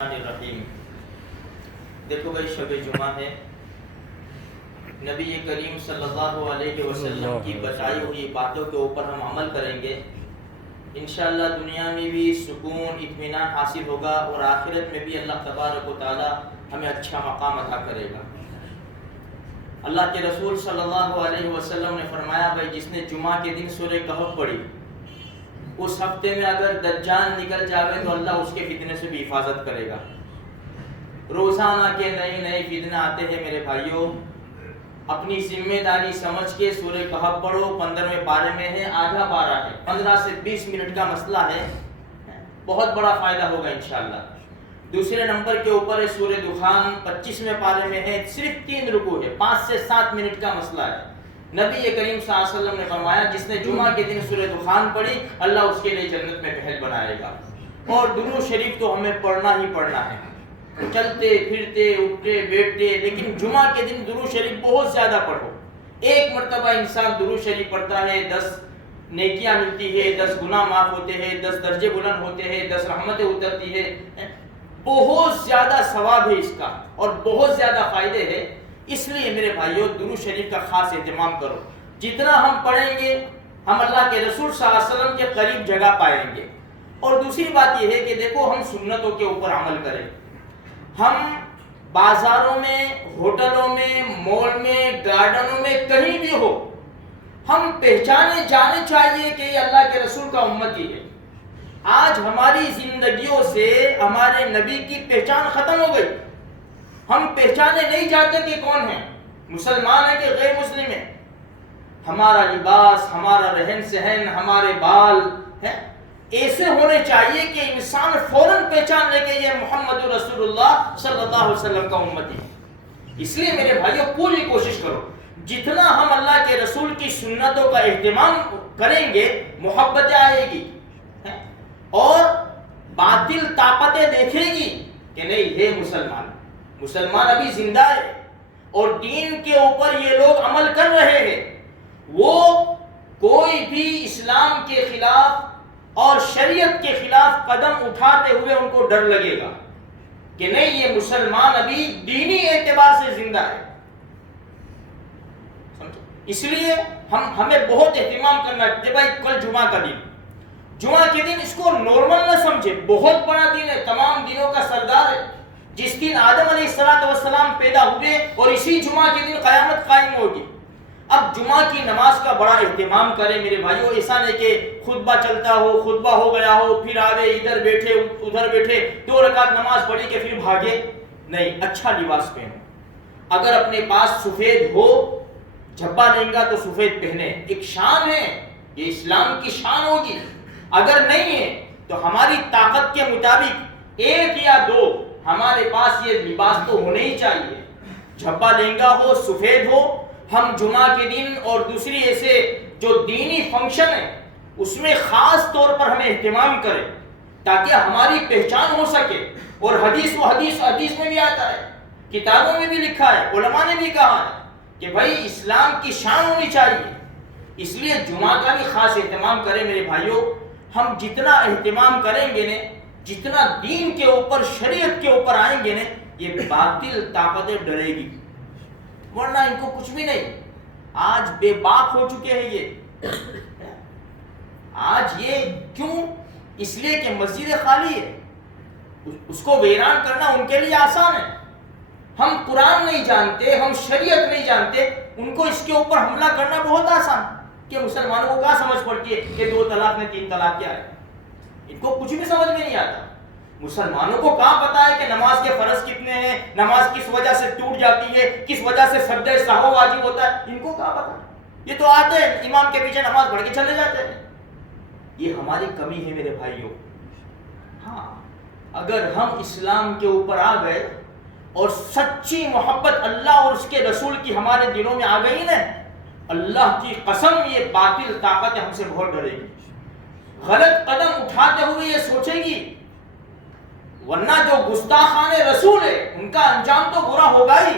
الرحیم۔ دیکھو بھائی، شب جمعہ ہے، نبی کریم صلی اللہ علیہ وسلم کی بتائی ہوئی باتوں کے اوپر ہم عمل کریں گے، انشاءاللہ دنیا میں بھی سکون اطمینان حاصل ہوگا اور آخرت میں بھی اللہ تبارک و تعالی ہمیں اچھا مقام عطا کرے گا۔ اللہ کے رسول صلی اللہ علیہ وسلم نے فرمایا، بھائی جس نے جمعہ کے دن سورہ کہف پڑھی، اس ہفتے میں اگر دجال نکل جاوے تو اللہ اس کے فتنے سے بھی حفاظت کرے گا۔ روزانہ کے نئے نئے فتنے آتے ہیں میرے بھائیوں، اپنی ذمہ داری سمجھ کے سورہ کہف پڑھو۔ 15ویں پارے میں ہے، آدھا پارہ ہے، 15 سے 20 منٹ کا مسئلہ ہے، بہت بڑا فائدہ ہوگا انشاءاللہ۔ دوسرے نمبر کے اوپر ہے سورہ دخان، 25ویں پارے میں ہے، صرف 3 رکوع ہے، 5 سے 7 منٹ کا مسئلہ ہے۔ نبی کریم صلی اللہ علیہ وسلم نے فرمایا، جس نے جمعہ کے دن سورہ دخان پڑھی، اللہ اس کے لیے جنت میں پہل بنائے گا۔ اور درود شریف تو ہمیں پڑھنا ہی پڑھنا ہے، چلتے پھرتے اٹھتے بیٹھتے، لیکن جمعہ کے دن درود شریف بہت زیادہ پڑھو۔ ایک مرتبہ انسان درود شریف پڑھتا ہے، 10 نیکیاں ملتی ہے، 10 گناہ معاف ہوتے ہیں، 10 درجے بلند ہوتے ہیں، 10 رحمتیں اترتی ہے، بہت زیادہ ثواب ہے اس کا اور بہت زیادہ فائدے ہیں۔ اس لیے میرے بھائیوں، درود شریف کا خاص اہتمام کرو۔ جتنا ہم پڑھیں گے، ہم اللہ کے رسول صلی اللہ علیہ وسلم کے قریب جگہ پائیں گے۔ اور دوسری بات یہ ہے کہ دیکھو، ہم سنتوں کے اوپر عمل کریں۔ ہم بازاروں میں، ہوٹلوں میں، مال میں، گارڈنوں میں، کہیں بھی ہو، ہم پہچانے جانے چاہیے کہ یہ اللہ کے رسول کا امتی ہے۔ آج ہماری زندگیوں سے ہمارے نبی کی پہچان ختم ہو گئی، ہم پہچانے نہیں جاتے کہ کون ہیں، مسلمان ہیں کہ غیر مسلم ہیں۔ ہمارا لباس، ہمارا رہن سہن، ہمارے بال ایسے ہونے چاہیے کہ انسان فوراً پہچان لے کہ یہ محمد رسول اللہ صلی اللہ علیہ وسلم کا امتی ہے۔ اس لیے میرے بھائیوں، پوری کوشش کرو، جتنا ہم اللہ کے رسول کی سنتوں کا اہتمام کریں گے، محبت آئے گی اور باطل طاقتیں دیکھے گی کہ نہیں، ہے مسلمان ابھی زندہ ہے اور دین کے اوپر یہ لوگ عمل کر رہے ہیں۔ وہ کوئی بھی اسلام کے خلاف اور شریعت کے خلاف قدم اٹھاتے ہوئے ان کو ڈر لگے گا کہ نہیں، یہ مسلمان ابھی دینی اعتبار سے زندہ ہے۔ اس لیے ہمیں بہت اہتمام کرنا ہے۔ بھائی کل جمعہ کا دن، جمعہ کے دن اس کو نارمل نہ سمجھے، بہت بڑا دن ہے، تمام دنوں کا سردار ہے۔ جس دن آدم علیہ السلام پیدا ہوئے اور اسی جمعہ کے دن قیامت قائم ہوگی۔ اب جمعہ کی نماز کا بڑا اہتمام کریں میرے بھائیوں۔ ایسا نہیں کہ خطبہ چلتا ہو، خطبہ ہو گیا ہو، پھر آگے ادھر بیٹھے ادھر بیٹھے، 2 رکعت نماز پڑھی کہ پھر بھاگے۔ نہیں، اچھا لباس پہنو۔ اگر اپنے پاس سفید ہو، جھبا لہنگا تو سفید پہنے، ایک شان ہے، یہ اسلام کی شان ہوگی۔ اگر نہیں ہے تو ہماری طاقت کے مطابق 1 یا 2 ہمارے پاس یہ لباس تو ہونے ہی چاہیے، جھبا لہنگا ہو، سفید ہو۔ ہم جمعہ کے دن اور دوسری ایسے جو دینی فنکشن ہے اس میں خاص طور پر ہمیں اہتمام کریں تاکہ ہماری پہچان ہو سکے۔ اور حدیث میں بھی آتا ہے، کتابوں میں بھی لکھا ہے، علماء نے بھی کہا ہے کہ بھائی اسلام کی شان ہونی چاہیے۔ اس لیے جمعہ کا بھی خاص اہتمام کریں میرے بھائیوں۔ ہم جتنا اہتمام کریں گے نا، جتنا دین کے اوپر، شریعت کے اوپر آئیں گے نا، یہ باطل طاقتیں ڈرے گی، ورنہ ان کو کچھ بھی نہیں۔ آج بے باک ہو چکے ہیں یہ۔ آج یہ کیوں؟ اس لیے کہ مسجد خالی ہے، اس کو ویران کرنا ان کے لیے آسان ہے۔ ہم قرآن نہیں جانتے، ہم شریعت نہیں جانتے، ان کو اس کے اوپر حملہ کرنا بہت آسان ہے۔ کہ مسلمانوں کو کیا سمجھ پڑتی ہے کہ 2 طلاق نے 3 طلاق کیا ہے؟ ان کو کچھ بھی سمجھ میں نہیں آتا۔ مسلمانوں کو کہاں پتا ہے کہ نماز کے فرض کتنے ہیں، نماز کس وجہ سے ٹوٹ جاتی ہے، کس وجہ سے سجدہ سہو واجب ہوتا ہے، ان کو کہاں پتا؟ یہ تو آتے ہیں امام کے پیچھے نماز پڑھ کے چلے جاتے ہیں۔ یہ ہماری کمی ہے میرے بھائیوں۔ ہاں، اگر ہم اسلام کے اوپر آ گئے اور سچی محبت اللہ اور اس کے رسول کی ہمارے دلوں میں آ گئی نا، اللہ کی قسم یہ باطل طاقت ہم سے بہت ڈرے گی، غلط قدم اٹھاتے ہوئے یہ سوچے گی، ورنہ جو گستاخان رسول ہے ان کا انجام تو برا ہوگا ہی۔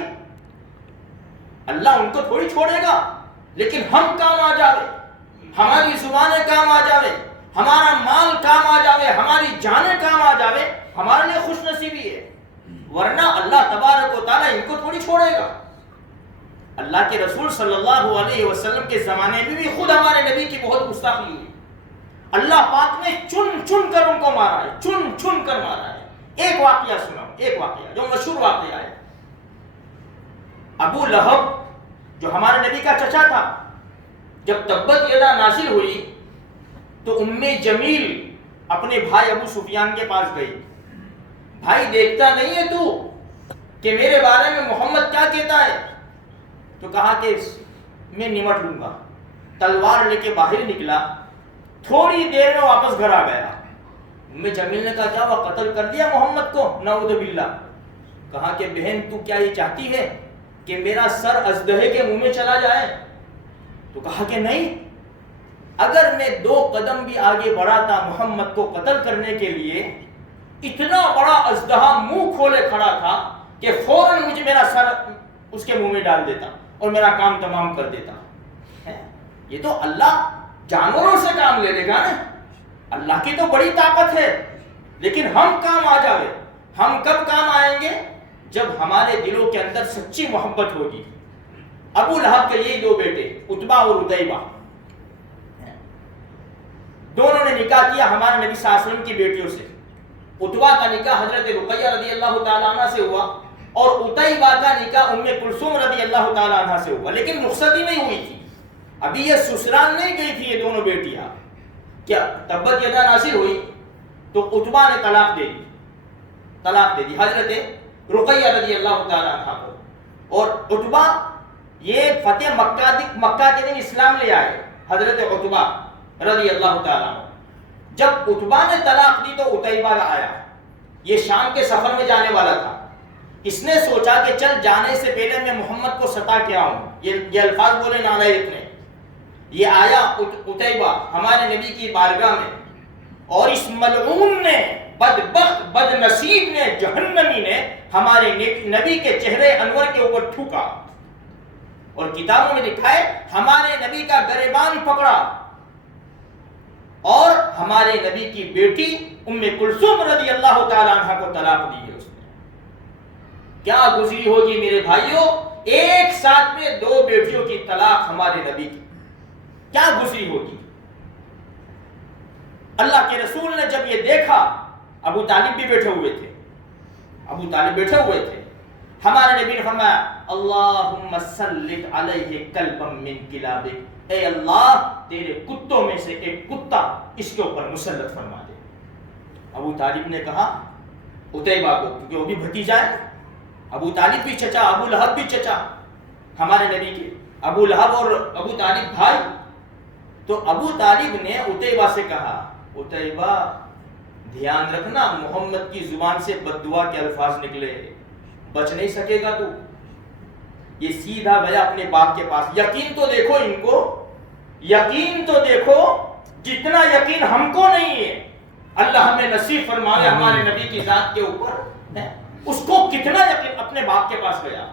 اللہ ان کو تھوڑی چھوڑے گا، لیکن ہم کام آ جاوے، ہماری زبانیں کام آ جاوے، ہمارا مال کام آ جاوے، ہماری جانیں کام آ جاوے، ہمارے لیے خوش نصیبی ہے، ورنہ اللہ تبارک و تعالیٰ ان کو تھوڑی چھوڑے گا۔ اللہ کے رسول صلی اللہ علیہ وسلم کے زمانے میں بھی خود ہمارے نبی کی بہت گستاخی ہوئی، اللہ پاک نے چن چن کر ان کو مارا ہے، چن چن کر مارا ہے۔ ایک واقعہ سناؤ، ایک واقعہ جو مشہور واقعہ ہے، ابو لہب جو ہمارے نبی کا چچا تھا، جب تبت یدا نازل ہوئی تو ام جمیل اپنے بھائی ابو سفیان کے پاس گئی، بھائی دیکھتا نہیں ہے تو کہ میرے بارے میں محمد کیا کہتا ہے؟ تو کہا کہ میں نمٹ لوں گا، تلوار لے کے باہر نکلا، تھوڑی دیر میں واپس گھر آ گیا۔ ام جمیل نے کہا کیا وہ قتل کر دیا محمد کو؟ نعوذ باللہ۔ کہا کہ بہن تو کیا یہ چاہتی ہے کہ میرا سر اژدہے کے منہ میں چلا جائے؟ تو کہا کہ نہیں، اگر میں 2 قدم بھی آگے بڑھا تھا محمد کو قتل کرنے کے لیے، اتنا بڑا اژدہا منہ کھولے کھڑا تھا کہ فوراً مجھے میرا سر اس کے منہ میں ڈال دیتا اور میرا کام تمام کر دیتا۔ یہ تو اللہ جانوروں سے کام لے لے گا نا، اللہ کی تو بڑی طاقت ہے، لیکن ہم کام آ جاوے۔ ہم کب کام آئیں گے؟ جب ہمارے دلوں کے اندر سچی محبت ہوگی۔ ابو لہب کے یہی 2 بیٹے عتبہ اور عتیبہ، دونوں نے نکاح کیا ہمارے نبی صلی اللہ علیہ وسلم کی بیٹیوں سے۔ عتبہ کا نکاح حضرت رقیہ رضی اللہ تعالی عنہ سے ہوا اور عتیبہ کا نکاح ام کلثوم رضی اللہ تعالی عنہ سے ہوا، لیکن رخصتی نہیں ہوئی تھی، ابھی یہ سسرال نہیں گئی تھی یہ دونوں بیٹیاں۔ کیا تبت یدا نازل ہوئی تو عتبہ نے طلاق دے دی حضرت رقیہ رضی اللہ تعالی عنہ کو، اور عتبہ یہ فتح مکہ کے دن اسلام لے آئے حضرت عتبہ رضی اللہ تعالیٰ عنہ۔ جب عتبہ نے طلاق دی تو عتیبہ آیا، یہ شام کے سفر میں جانے والا تھا، اس نے سوچا کہ چل جانے سے پہلے میں محمد کو ستا کے آؤں، یہ الفاظ بولے نالائق نے۔ یہ آیا عتیبہ ہمارے نبی کی بارگاہ میں، اور اس ملعون نے، بدبخت بد نصیب نے، جہنمی نے ہمارے نبی کے چہرے انور کے اوپر تھوکا، اور کتابوں میں لکھا ہے ہمارے نبی کا گریبان پکڑا اور ہمارے نبی کی بیٹی ام کلثوم رضی اللہ تعالی عنہ کو طلاق دی ہے اس نے۔ کیا گزری ہوگی میرے بھائیوں، ایک ساتھ میں 2 بیٹیوں کی طلاق ہمارے نبی کی، کیا گزری ہوگی۔ اللہ کے رسول نے جب یہ دیکھا، ابو طالب بھی بیٹھے ہوئے تھے، ہمارے نبی نے فرمایا اللہم سلط علیہ کلبا من کلابک، اے اللہ تیرے کتوں میں سے ایک کتا اس کے اوپر مسلط فرما دے۔ ابو طالب نے کہا عتیبہ کو، کیونکہ وہ بھی بھتیجا ہے، ابو طالب بھی چچا، ابو لہب بھی چچا ہمارے نبی کے، ابو لہب اور ابو طالب بھائی۔ تو ابو طالب نے عتیبہ سے کہا عتیبہ دھیان رکھنا، محمد کی زبان سے بد دعا کے الفاظ نکلے، بچ نہیں سکے گا تو۔ یہ سیدھا گیا اپنے باپ کے پاس۔ یقین تو دیکھو ان کو، یقین تو دیکھو، جتنا یقین ہم کو نہیں ہے، اللہ ہمیں نصیب فرمائے ہمارے نبی کی ذات کے اوپر، اس کو کتنا یقین۔ اپنے باپ کے پاس گیا،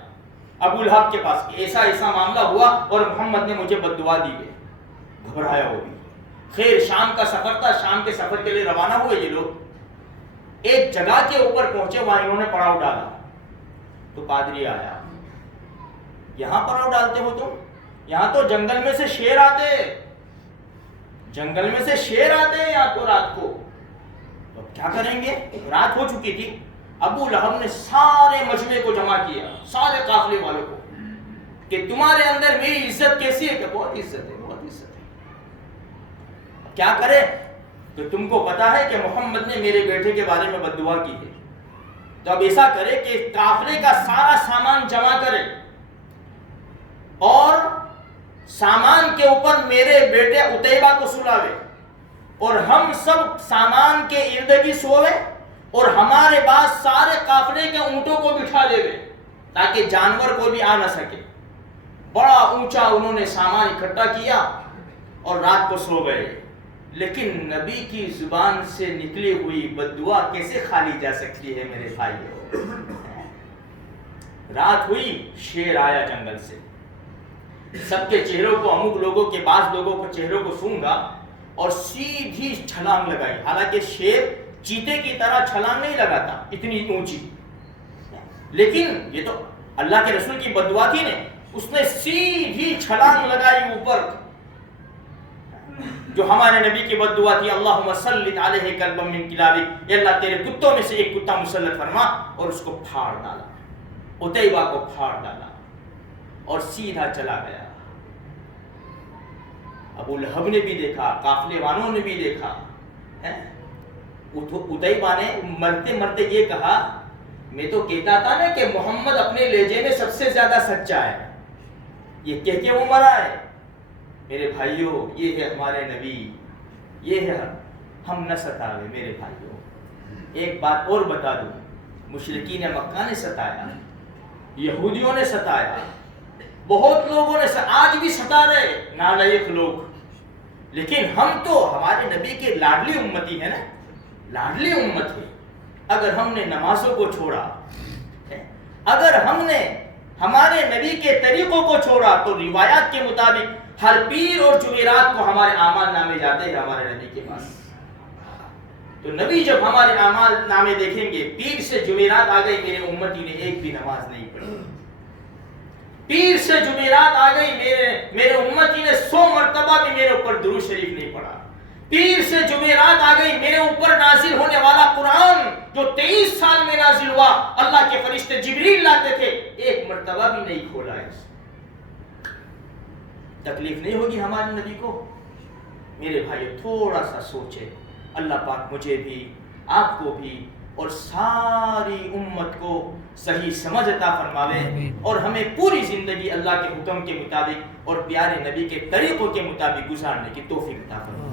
ابو لہب کے پاس، ایسا معاملہ ہوا اور محمد نے مجھے بد دعا دی ہے۔ گھبرایا ہو بھی، خیر شام کا سفر تھا، شام کے سفر کے لیے روانہ ہوئے یہ لوگ، ایک جگہ کے اوپر پہنچے، وہاں انہوں نے پڑاؤ ڈالا تو پادری آیا، یہاں پڑاؤ ڈالتے ہو تم؟ یہاں تو جنگل میں سے شیر آتے، جنگل میں سے شیر آتے یہاں تو رات کو، تو کیا کریں گے؟ رات ہو چکی تھی۔ ابو لہب نے سارے مجمع کو جمع کیا، سارے قافلے والوں کو، کہ تمہارے اندر میری عزت کیسی ہے؟ کہ بہت عزت ہے، بہت عزت ہے۔ کیا کرے؟ تو تم کو پتا ہے کہ محمد نے میرے بیٹے کے بارے میں بد دعا کی ہے، تو اب ایسا کرے کہ قافلے کا سارا سامان جمع کرے اور سامان کے اوپر میرے بیٹے عتیبہ کو سلاوے، اور ہم سب سامان کے ارد گرد سوئے، اور ہمارے پاس سارے قافلے کے اونٹوں کو بٹھا دے تاکہ جانور کو بھی آ نہ سکے۔ بڑا اونچا انہوں نے سامان اکٹھا کیا اور رات کو سو گئے۔ لیکن نبی کی زبان سے نکلی ہوئی بد دعا کیسے خالی جا سکتی ہے میرے بھائیو؟ رات ہوئی، شیر آیا جنگل سے، سب کے چہروں کو، اموک لوگوں کے، بعض لوگوں کے چہروں کو سونگا اور سیدھی چھلانگ لگائی، حالانکہ شیر چیتے کی طرح چھلانگ نہیں لگاتا اتنی اونچی، لیکن یہ تو اللہ کے رسول کی بد دعا تھی نے، اس نے سیدھی چھلانگ لگائی اوپر، جو ہمارے نبی کی بد دعا تھی اللہم سلط علیہ کلبا من کلابک، اے اللہ تیرے کتوں میں سے ایک کتا مسلط فرما، اور اس کو پھاڑ ڈالا، عتیبہ کو پھاڑ ڈالا اور سیدھا چلا گیا۔ ابو لہب نے بھی دیکھا، قافلے والوں نے بھی دیکھا، عتیبہ نے مرتے مرتے یہ کہا میں تو کہتا تھا نا کہ محمد اپنے لہجے میں سب سے زیادہ سچا ہے، یہ کہہ کے وہ مرا ہے۔ میرے بھائیوں یہ ہے ہمارے نبی، یہ ہے ہم نہ ستاوے میرے بھائیوں۔ ایک بات اور بتا دوں، مشرکین مکہ نے ستایا، یہودیوں نے ستایا، بہت لوگوں نے آج بھی ستا رہے نالائق لوگ، لیکن ہم تو ہمارے نبی کے لاڈلی امتی ہیں نا، لاڈلی امت ہے۔ اگر ہم نے نمازوں کو چھوڑا، اگر ہم نے ہمارے نبی کے طریقوں کو چھوڑا، تو روایات کے مطابق ہر پیر اور جمعرات کو ہمارے اعمال نامے جاتے ہیں ہمارے نبی کے پاس۔ تو نبی جب ہمارے اعمال نامے دیکھیں گے، پیر سے جمعرات آ گئی میرے امتی نے ایک بھی نماز نہیں پڑھی، پیر سے جمعرات آ گئی میرے امتی نے 100 مرتبہ بھی میرے اوپر درود شریف نہیں پڑھا، پیر سے جمعرات آ گئی میرے اوپر نازل ہونے والا قرآن جو 23 سال میں نازل ہوا، اللہ کے فرشتے جبریل لاتے تھے، ایک مرتبہ بھی نہیں کھولا ہے۔ تکلیف نہیں ہوگی ہمارے نبی کو؟ میرے بھائیو تھوڑا سا سوچے، اللہ پاک مجھے بھی، آپ کو بھی اور ساری امت کو صحیح سمجھ عطا فرماوے، اور ہمیں پوری زندگی اللہ کے حکم کے مطابق اور پیارے نبی کے طریقوں کے مطابق گزارنے کی توفیق عطا فرمائے۔